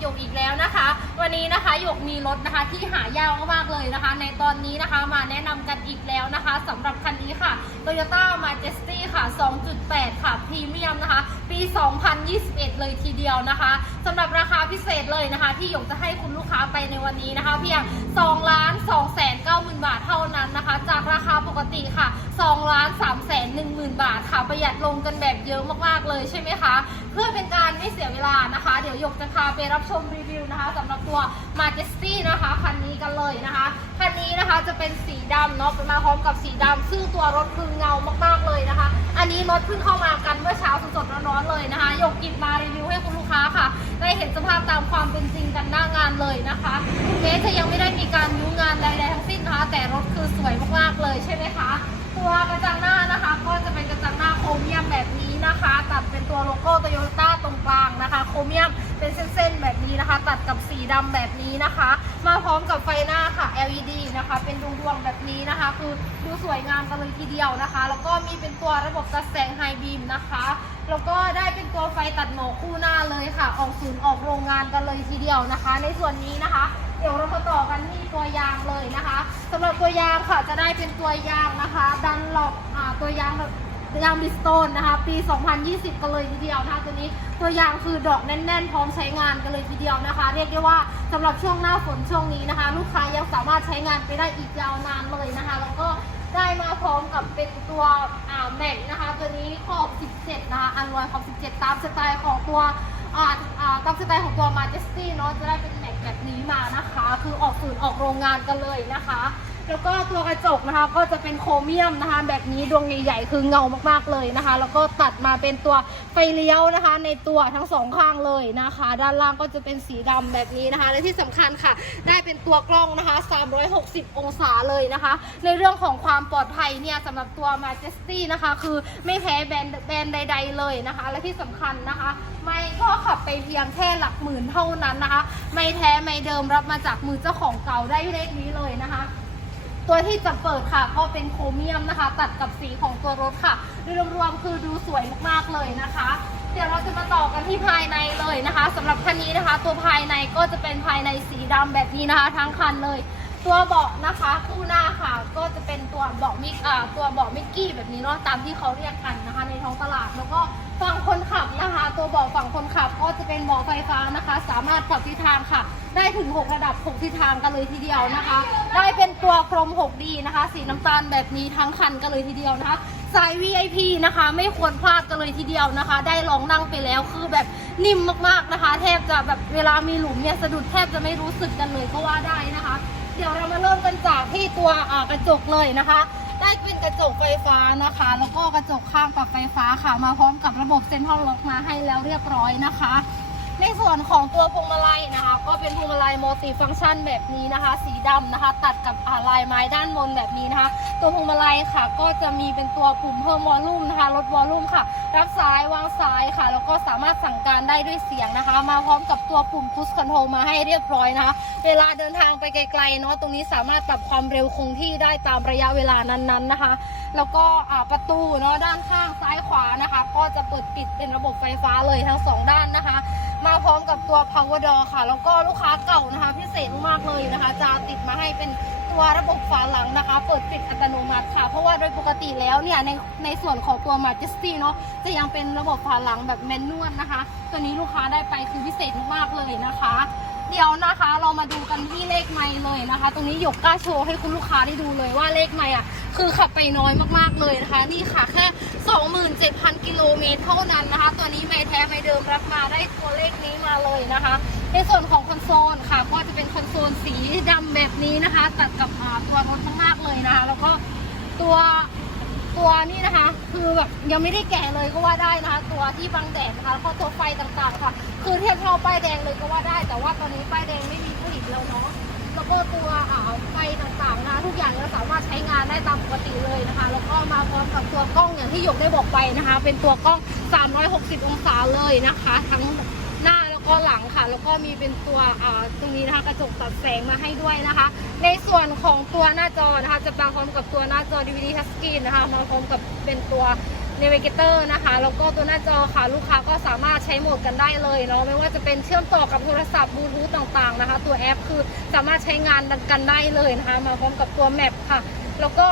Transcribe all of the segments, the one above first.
หยกอีกแล้วนะคะ วันนี้นะคะหยกมีรถนะคะที่หายากมากๆเลยนะคะ ในตอนนี้นะคะมาแนะนำกันอีกแล้วนะคะสำหรับคันนี้ค่ะ Toyota Majesty ค่ะ 2.8 ค่ะพรีเมียมนะคะ ปี 2021 เลยทีเดียวนะคะสำหรับราคาพิเศษเลยนะคะ ที่หยกจะให้คุณลูกค้าไปในวันนี้นะคะ เพียง2ล้าน2แสน 9หมื่นบาทเท่านั้นนะคะ จากราคาปกติค่ะ2ล้าน3แสน1หมื่นบาทค่ะ ประหยัดลงกันแบบเยอะมากๆเลยใช่ไหมคะ เพื่อเป็นการไม่เสียเวลานะคะ เดี๋ยวหยกจะพาไปรับชมรีวิวนะคะสำหรับตัว Majesty นะคะ คันนี้กันเลยนะคะ คันนี้นะคะจะเป็นสีดำเนาะมาพร้อมกับสีดำซึ่งตัวรถคือเงามากๆเลยนะคะ อันนี้รถเพิ่งเข้ามากันเมื่อเช้าสดๆร้อนๆเลยนะคะยกกิบมารีวิวให้คุณลูกค้าค่ะ ได้เห็นสภาพตามความเป็นจริงกันหน้างานเลยนะคะคุณแม้จะยังไม่ได้มีการยุงานใดๆทั้งสิ้นนะคะแต่รถคือสวยมากๆเลยใช่ไหมคะตัวกระจังหน้านะคะ ก็จะเป็นกระจังหน้าโครเมียมแบบนี้นะคะ ตัดเป็นตัวโลโก้โตโยต้าตรงกลางนะคะ โครเมียม เป็นเส้นๆแบบนี้นะคะ ตัดกับสีดำแบบนี้นะคะ มาพร้อมกับไฟหน้าค่ะ LED นะคะ เป็นดวงแบบนี้นะคะ คือดูสวยงามกันเลยทีเดียวนะคะ แล้วก็มีเป็นตัวระบบตัดแสงไฮบีมนะคะแล้วก็ได้เป็นตัวไฟตัดหมอกคู่หน้าเลยค่ะ ออกศูนย์ออกโรงงานกันเลยทีเดียวนะคะ ในส่วนนี้นะคะ เดี๋ยวเรามาต่อกันที่ตัวยางเลยนะคะสำหรับตัวยางค่ะจะได้เป็นตัวยางนะคะ ดันหลอกอ่าตัวยางแบบ ยางบิสโตนนะคะ ปี 2020 กันเลยทีเดียวนะคะตัวนี้ตัวยางคือดอกแน่น ๆ พร้อมใช้งานกันเลยทีเดียวนะคะ เรียกได้ว่าสำหรับช่วงหน้าฝนช่วงนี้นะคะ ลูกค้ายังสามารถใช้งานไปได้อีกยาวนานเลยนะคะ แล้วก็ได้มาพร้อมกับเป็นตัวอ่าแม็กนะคะ ตัวนี้ขอบ 17 นะคะอันลอยขอบ 17 ตามสไตล์ของตัวอ่าอ่าตามสไตล์ของตัว Majesty เนาะจะได้เป็นแม็กแบบนี้มานะคะ คือออกศูนย์ออกโรงงานกันเลยนะคะ แล้วก็ตัวกระจกนะคะก็จะเป็นโครเมียมนะคะ แบบนี้ดวงใหญ่ๆคือเงามากๆเลยนะคะ แล้วก็ตัดมาเป็นตัวไฟเลี้ยวนะคะ ในตัวทั้งสองข้างเลยนะคะ ด้านล่างก็จะเป็นสีดำแบบนี้นะคะ และที่สำคัญค่ะ ได้เป็นตัวกล้องนะคะ 360 องศาเลยนะคะ ในเรื่องของความปลอดภัยเนี่ยสำหรับตัว Majesty นะคะ คือไม่แพ้แบรนด์แบรนด์ใด ๆ เลยนะคะ และที่สำคัญนะคะ ไม่ก็ขับไปเพียงแค่หลักหมื่นเท่านั้นนะคะ ไม่แท้ไม่เดิมรับมาจากมือเจ้าของเก่าได้เลขนี้เลยนะคะ ตัวที่จะเปิดค่ะก็เป็นโครเมียมนะคะ ตัดกับสีของตัวรถค่ะโดยรวมๆคือดูสวยมากๆเลยนะคะ เดี๋ยวเราจะมาต่อกันที่ภายในเลยนะคะสำหรับคันนี้นะคะ ตัวภายในก็จะเป็นภายในสีดำแบบนี้นะคะ ทั้งคันเลย ตัวเบาะนะคะคู่หน้าค่ะ ก็จะเป็นตัวเบาะมิกอ่าตัวเบาะมิกกี้แบบนี้เนาะตามที่เขาเรียกกันนะคะ ในท้องตลาดแล้วก็ฝั่งคนขับนะคะ ตัวเบาะฝั่งคนขับก็จะเป็นเบาะไฟฟ้านะคะ สามารถปรับทิศทางค่ะ ได้ถึง 6 ระดับ 6 ทิศทางกันเลยทีเดียวนะคะ ได้เป็นตัวกรม 6D นะคะ สีน้ำตาลแบบนี้ทั้งคันกันเลยทีเดียวนะคะสาย VIP นะคะ ไม่ควรพลาดกันเลยทีเดียวนะคะ ได้ลองนั่งไปแล้วคือแบบนิ่มมากๆนะคะ แทบจะแบบเวลามีหลุมเนี่ยสะดุดแทบจะไม่รู้สึกกันเลยก็ว่าได้นะคะ เดี๋ยวเรามาเริ่มกันจากที่ตัวกระจกเลยนะคะ ได้เป็นกระจกไฟฟ้านะคะ แล้วก็กระจกข้างปรับไฟฟ้าค่ะ มาพร้อมกับระบบเซ็นทรัลล็อกมาให้แล้วเรียบร้อยนะคะ ในส่วนของตัวพวงมาลัยนะคะ ก็เป็นพวงมาลัยมัลติฟังก์ชันแบบนี้นะคะ สีดำนะคะ ตัดกับอาลายไม้ด้านบนแบบนี้นะคะ ตัวพวงมาลัยค่ะ ก็จะมีเป็นตัวปุ่มเพิ่มวอลลุ่มนะคะลดวอลลุ่มค่ะ รับซ้ายวางซ้ายค่ะ แล้วก็สามารถสั่งการได้ด้วยเสียงนะคะ มาพร้อมกับตัวปุ่มพุชคอนโทรลมาให้เรียบร้อยนะคะ เวลาเดินทางไปไกลๆเนาะตรงนี้สามารถปรับความเร็วคงที่ได้ตามระยะเวลานั้นๆนะคะ แล้วก็ประตูเนาะด้านข้างซ้ายขวานะคะ ก็จะเปิดปิดเป็นระบบไฟฟ้าเลยทั้งสองด้านนะคะ มาพร้อมกับตัว power door ค่ะ แล้วก็ลูกค้าเก่านะคะ พิเศษมากเลยนะคะ จะติดมาให้เป็นตัวระบบฝาหลังนะคะ เปิดปิดอัตโนมัติค่ะ เพราะว่าโดยปกติแล้วเนี่ยในในส่วนของตัว Majesty เนาะจะยังเป็นระบบฝาหลังแบบแมนนวลนะคะ ตัวนี้ลูกค้าได้ไปคือพิเศษมากๆเลยนะคะ เดี๋ยวนะคะเรามาดูกันที่เลขไมล์เลยนะคะ ตรงนี้หยกกล้าโชว์ให้คุณลูกค้าได้ดูเลยว่าเลขไมล์อะคือขับไปน้อยมากๆเลยนะคะ นี่ค่ะแค่ 27,000 กิโลเมตรเท่านั้นนะคะ ตัวนี้ไม่แท้ไม่เดิมรับมาได้ตัวเล เลยนะคะ ในส่วนของคอนโซลค่ะ ก็จะเป็นคอนโซลสีดำแบบนี้นะคะ ตัดกับตัวรถข้างหน้าเลยนะคะ แล้วก็ตัวตัวนี้นะคะ คือแบบยังไม่ได้แกะเลยก็ว่าได้นะคะ ตัวที่บังแดดนะคะแล้วก็ตัวไฟต่างๆ ค่ะ คือเทียบเท่าป้ายแดงเลยก็ว่าได้ แต่ว่าตอนนี้ป้ายแดงไม่มีผลิตแล้วเนาะแล้วก็ตัวไฟต่างๆนะทุกอย่างเราสามารถใช้งานได้ตามปกติเลยนะคะ แล้วก็มาพร้อมกับตัวกล้องอย่างที่หยกได้บอกไปนะคะ เป็นตัวกล้อง 360 องศาเลยนะคะ ทั้ง ก็หลังค่ะ แล้วก็มีเป็นตัวตรงนี้นะคะกระจกตัดแสงมาให้ด้วยนะคะ ในส่วนของตัวหน้าจอนะคะ จะมาพร้อมกับตัวหน้าจอ DVD Touchscreen นะคะมาพร้อมกับเป็นตัว Navigator นะคะแล้วก็ตัวหน้าจอค่ะลูกค้าก็สามารถใช้โหมดกันได้เลยเนาะไม่ว่าจะเป็นเชื่อมต่อกับโทรศัพท์บลูทูธต่างๆนะคะ ตัวแอปคือสามารถใช้งานกันได้เลยนะคะ มาพร้อมกับตัวแมปค่ะ แล้วก็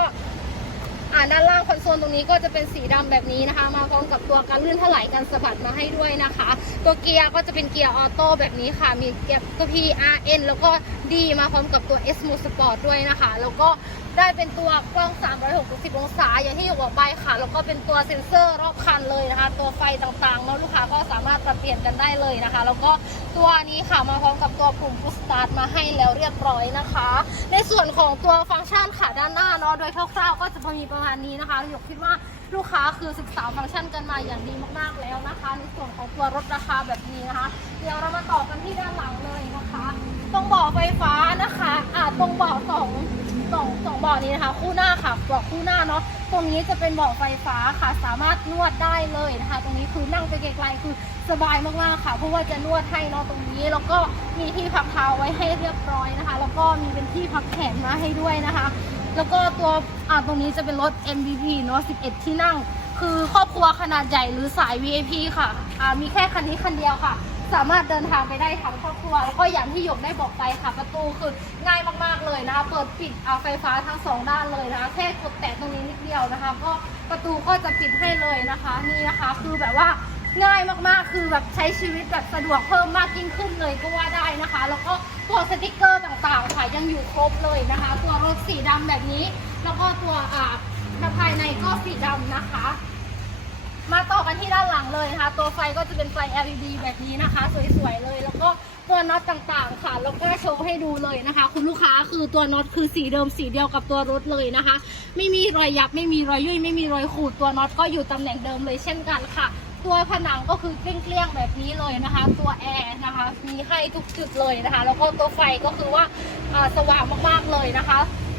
อ่าด้านล่างคอนโซลตรงนี้ก็จะเป็นสีดำแบบนี้นะคะ มาพร้อมกับตัวการลื่นถลายกันสะบัดมาให้ด้วยนะคะ ตัวเกียร์ก็จะเป็นเกียร์ออโต้แบบนี้ค่ะ มีเกียร์ตัว P R N แล้วก็ D มาพร้อมกับตัว S Mode Sport ด้วยนะคะ แล้วก็ ได้เป็นตัวกล้อง 360 องศา อย่างที่อยู่บอกไปค่ะ แล้วก็เป็นตัวเซ็นเซอร์รอบคันเลยนะคะ ตัวไฟต่างๆเนาะลูกค้าก็สามารถปรับเปลี่ยนกันได้เลยนะคะ แล้วก็ตัวนี้ค่ะมาพร้อมกับตัวปุ่ม push start มาให้แล้วเรียบร้อยนะคะ ในส่วนของตัวฟังก์ชันค่ะด้านหน้าเนาะโดยคร่าวๆก็จะมีประมาณนี้นะคะหยกคิดว่าลูกค้าคือศึกษาฟังก์ชันกันมาอย่างดีมากๆแล้วนะคะ ในส่วนของตัวรถราคาแบบนี้นะคะ เดี๋ยวเรามาต่อกันที่ด้านหลังเลยนะคะ ตรงบาะไฟฟ้านะคะอ่าตรงบาะสอง สองสองเบาะนี้นะคะ คู่หน้าค่ะเบาะคู่หน้าเนาะตรงนี้จะเป็นเบาะไฟฟ้าค่ะสามารถนวดได้เลยนะคะ ตรงนี้คือนั่งไปไกลๆคือสบายมากๆค่ะ เพราะว่าจะนวดให้เนาะตรงนี้ แล้วก็มีที่พักเท้าไว้ให้เรียบร้อยนะคะ แล้วก็มีเป็นที่พักแขนมาให้ด้วยนะคะ แล้วก็ตัวอ่าตรงนี้จะเป็นรถ MVP เนาะ11 ที่นั่ง คือครอบครัวขนาดใหญ่หรือสาย VIP ค่ะอ่ามีแค่คันนี้คันเดียวค่ะ สามารถเดินทางไปได้ทั้งครอบครัวแล้วก็อย่างที่หยกได้บอกไปค่ะ ประตูคือง่ายมากๆเลยนะคะ เปิดปิดเอาไฟฟ้าทั้งสองด้านเลยนะคะ แค่กดแตะตรงนี้นิดเดียวนะคะ ก็ประตูก็จะปิดให้เลยนะคะ นี่นะคะ คือแบบว่าง่ายมากๆ คือแบบใช้ชีวิตแบบสะดวกเพิ่มมากยิ่งขึ้นเลยก็ว่าได้นะคะ แล้วก็ตัวสติกเกอร์ต่างๆค่ะยังอยู่ครบเลยนะคะ ตัวรถสีดำแบบนี้ แล้วก็ตัวอ่าภายในก็สีดำนะคะ มาต่อกันที่ด้านหลังเลยนะคะ ตัวไฟก็จะเป็นไฟ LED แบบนี้นะคะ สวยๆเลย แล้วก็ตัวน็อตต่างๆ ค่ะ แล้วก็โชว์ให้ดูเลยนะคะ คุณลูกค้าคือตัวน็อตคือสีเดิมสีเดียวกับตัวรถเลยนะคะ ไม่มีรอยยับไม่มีรอยยุ่ยไม่มีรอยขูดตัวน็อตก็อยู่ตำแหน่งเดิมเลยเช่นกันค่ะตัวผนังก็คือเกลี้ยงๆแบบนี้เลยนะคะ ตัวแอร์นะคะมีให้ทุกจุดเลยนะคะ แล้วก็ตัวไฟก็คือว่าอ่าสว่างมากๆเลยนะคะ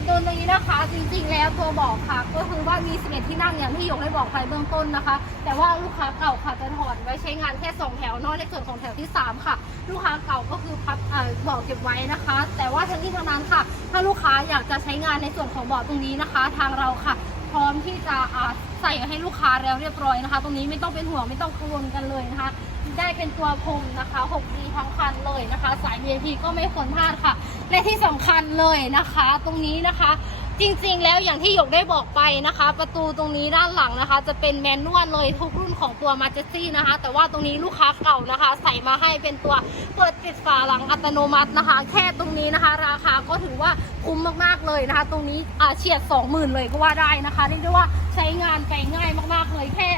ตัวนี้นะคะจริงๆ แล้วตัวบอกค่ะก็คือว่ามี 11 ที่นั่งอย่างที่หยกได้บอกไปเบื้องต้นนะคะ แต่ว่าลูกค้าเก่าค่ะจะถอนไว้ใช้งานแค่ 2 แถวนอกในส่วนของแถวที่ 3 ค่ะ ลูกค้าเก่าก็คือพับอ่อเบอกเก็บไว้นะคะ แต่ว่าทั้งนี้ทั้งนั้นค่ะ ถ้าลูกค้าอยากจะใช้งานในส่วนของบาะตรงนี้นะคะ ทางเราค่ะ พร้อมที่จะอ่าใส่ให้ลูกค้าแล้วเรียบร้อยนะคะ ตรงนี้ไม่ต้องเป็นห่วงไม่ต้องกังวลกันเลยนะคะ ได้เป็นตัวพรมนะคะ 6 d ทั้งคันเลยนะคะ สาย VIP ก็ไม่ควรพลาดค่ะ และที่สำคัญเลยนะคะ ตรงนี้นะคะ จริงๆ แล้วอย่างที่หยกได้บอกไปนะคะ ประตูตรงนี้ด้านหลังนะคะ จะเป็นแมนนวลเลยทุกรุ่นของตัวมา j จ s ซี่นะคะ แต่ว่าตรงนี้ลูกค้าเก่านะคะ ใส่มาให้เป็นตัวเปิดปิดฝาหลังอัตโนมัตินะคะ แค่ตรงนี้นะคะ ราคาก็ถือว่าคุ้มมากๆเลยนะคะ ตรงนี้เฉียด 20,000 เลยก็ว่าได้นะคะเรียกได้ว่าใช้งานไปง่ายมากๆเลยแค่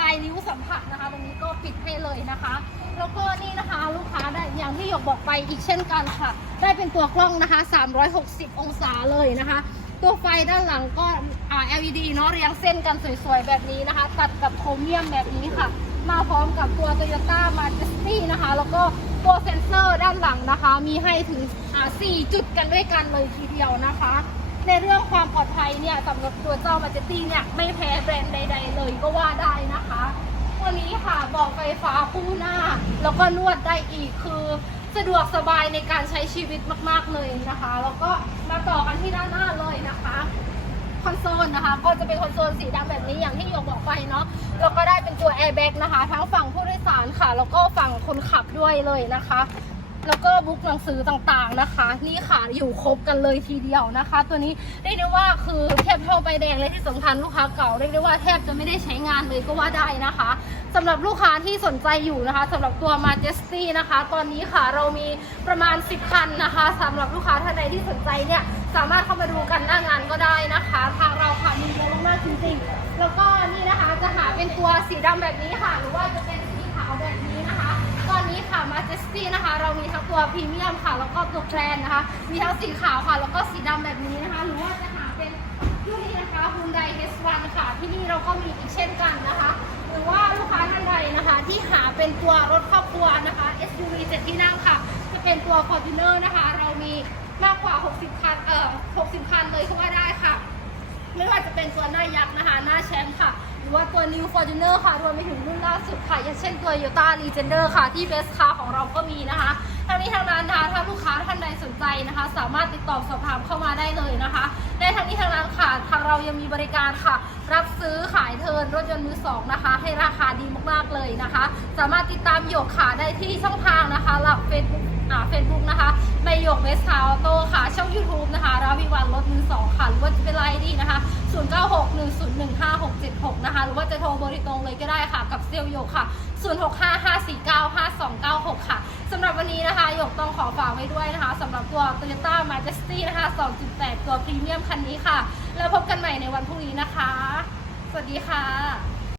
ลายนิ้วสัมผัสนะคะ ตรงนี้ก็ปิดให้เลยนะคะ แล้วก็นี่นะคะลูกค้าได้อย่างที่หยกบอกไปอีกเช่นกันค่ะ ได้เป็นตัวกล้องนะคะ 360 องศาเลยนะคะ ตัวไฟด้านหลังก็ LED เนาะเรียงเส้นกันสวยๆ แบบนี้นะคะ ตัดกับโครเมียมแบบนี้ค่ะ มาพร้อมกับตัว Toyota Majesty นะคะ แล้วก็ตัวเซ็นเซอร์ด้านหลังนะคะ มีให้ถึง4จุดกันด้วยกันเลยทีเดียวนะคะ ในเรื่องความปลอดภัยเนี่ยสำหรับตัวเจ้า Majesty เนี่ยไม่แพ้แบรนด์ใด ๆ เลยก็ว่าได้นะคะตัวนี้ค่ะบอกไฟฟ้าคู่หน้า แล้วก็นวดได้อีกคือสะดวกสบายในการใช้ชีวิตมากๆเลยนะคะ แล้วก็มาต่อกันที่ด้านหน้าเลยนะคะคอนโซลนะคะ ก็จะเป็นคอนโซลสีดำแบบนี้อย่างที่หยกบอกไปเนาะแล้วก็ได้เป็นตัวแอร์แบ็กนะคะ ทั้งฝั่งผู้โดยสารค่ะ แล้วก็ฝั่งคนขับด้วยเลยนะคะ แล้วก็บุ๊กหนังสือต่างๆนะคะ นี่ค่ะอยู่ครบกันเลยทีเดียวนะคะ ตัวนี้เรียกได้ว่าคือเทียบเท่าใบแดงเลยที่สำคัญลูกค้าเก่าเรียกได้ว่าแทบจะไม่ได้ใช้งานเลยก็ว่าได้นะคะสำหรับลูกค้าที่สนใจอยู่นะคะสำหรับตัว Majesty นะคะ ตอนนี้ค่ะเรามีประมาณ 10 คันนะคะสำหรับลูกค้าท่านใดที่สนใจเนี่ยสามารถเข้ามาดูกันหน้างานก็ได้นะคะ ทางเราค่ะมีเยอะมากๆจริงๆ แล้วก็นี่นะคะจะหาเป็นตัวสีดำแบบนี้ค่ะ หรือว่าจะเป็นสีขาวแบบนี้นะคะ นี้ค่ะ Majesty นะคะ เรามีทั้งตัวพรีเมียมค่ะ แล้วก็ตัวแกรนนะคะ มีทั้งสีขาวค่ะ แล้วก็สีดำแบบนี้นะคะ หรือว่าจะหาเป็นที่นี่นะคะ Hyundai H1 ค่ะ ที่นี่เราก็มีอีกเช่นกันนะคะ หรือว่าลูกค้าท่านใดนะคะ ที่หาเป็นตัวรถครอบครัวนะคะ SUV 7ที่นั่งค่ะ จะเป็นตัว Fortuner นะคะ เรามีมากกว่า 60 คัน เอ่อ 60 คันเลยก็ว่าได้ค่ะ ไม่ว่าจะเป็นตัวหน้ายักษ์นะคะ หน้าแชมป์ค่ะ หรือว่าตัว New Fortuner ค่ะ รวมไปถึงรุ่นล่าสุดค่ะ อย่างเช่นตัว Toyota Legender ค่ะ ที่ Best Car ของเราก็มีนะคะ ทั้งนี้ทั้งนั้นนะคะถ้าลูกค้าท่านใดสนใจนะคะ สามารถติดต่อสอบถามเข้ามาได้เลยนะคะในทั้งนี้ทั้งนั้นค่ะ ทางเรายังมีบริการค่ะ รับซื้อขายเทินรถยนต์มือสองนะคะ ให้ราคาดีมากๆเลยนะคะ สามารถติดตามหยกค่ะได้ที่ช่องทางนะคะ หลักเฟซบุ๊กอ่าเฟซบุ๊กนะคะใบหยกเวสคาออโต้ค่ะ ช่อง YouTube นะคะราวิวันรถมือสองค่ะ 0961015676 นะคะ หรือว่าจะโทรเบอร์ที่ตรงเลยก็ได้ค่ะ กับเซลล์หยค่ะ 0655495296 ค่ะสำหรับวันนี้นะคะหยกต้องขอฝากไว้ด้วยนะคะสำหรับตัว Toyota Majesty นะคะ 2.8 ตัวพรีเมียมคันนี้ค่ะ แล้วพบกันใหม่ในวันพรุ่งนี้นะคะ สวัสดีค่ะ